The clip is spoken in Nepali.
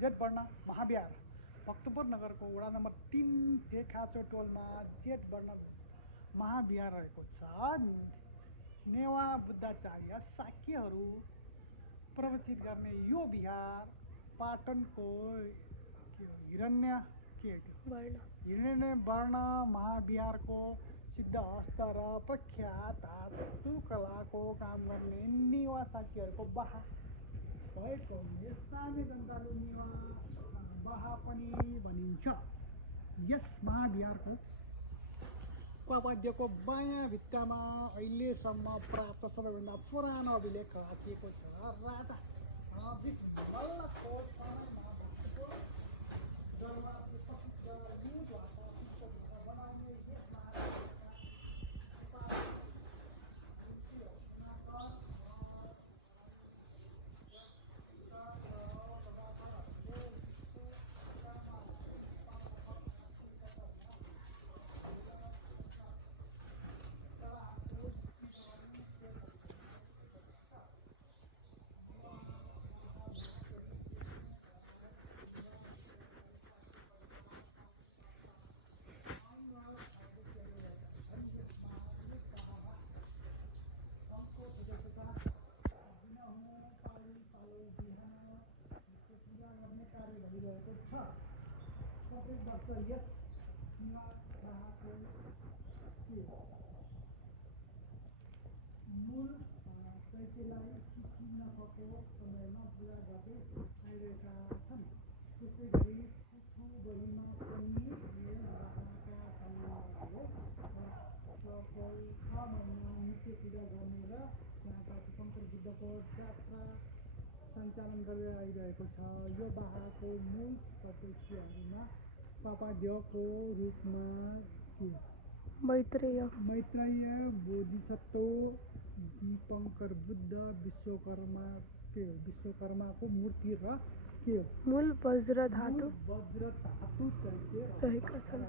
जेट वर्ण महाविहार भक्तपुर नगरको वडा नम्बर 3 टेखाचो टोलमा जेट वर्ण महाविहार रहेको छ। नेवा बुद्धाचार्य शाक्यहरू प्रवचित गर्ने यो विहार पाटनको हिरण्य वर्ण महाविहारको सिद्धहस्त र प्रख्यात धातुकलाको काम गर्ने नेवा शाक्यहरूको बाहा भएकोले स्थानीय जनताले नेवा बाहा पनि भनिन्छ। यस महाविहारको उपाध्यको बायाँ भित्तामा अहिलेसम्म प्राप्त सबैभन्दा पुरानो अभिलेख राखिएको छ। राजा रणजित मल्लको समयमा भक्तपुर दरबारको प्रसिद्ध युद्धबाट विश्वभित्र बनाउने यस भइरहेको छ। प्रत्येक वर्ष यस बाहाको मूल चैत्यलाई सिकिनको समयमा पूजा गर्दै आइरहेका छन्। त्यसै गरी पुथुबरीमा पनि यस बाहाका सम्बन्धले वर्षको 6 महिना नित्य पूजा गर्ने र त्यहाँका तीर्थङ्कर बुद्धको जात्रा सञ्चालन गरेर आइरहेको छ। यो बाहाको मूल सदस्यहरूमा उपाध्यको रूपमा मैत्रेय बोधिसत्व, दीपङ्कर बुद्ध, विश्वकर्माको मूर्ति र मूल वज्र धातु चैत्य रहेका छन्।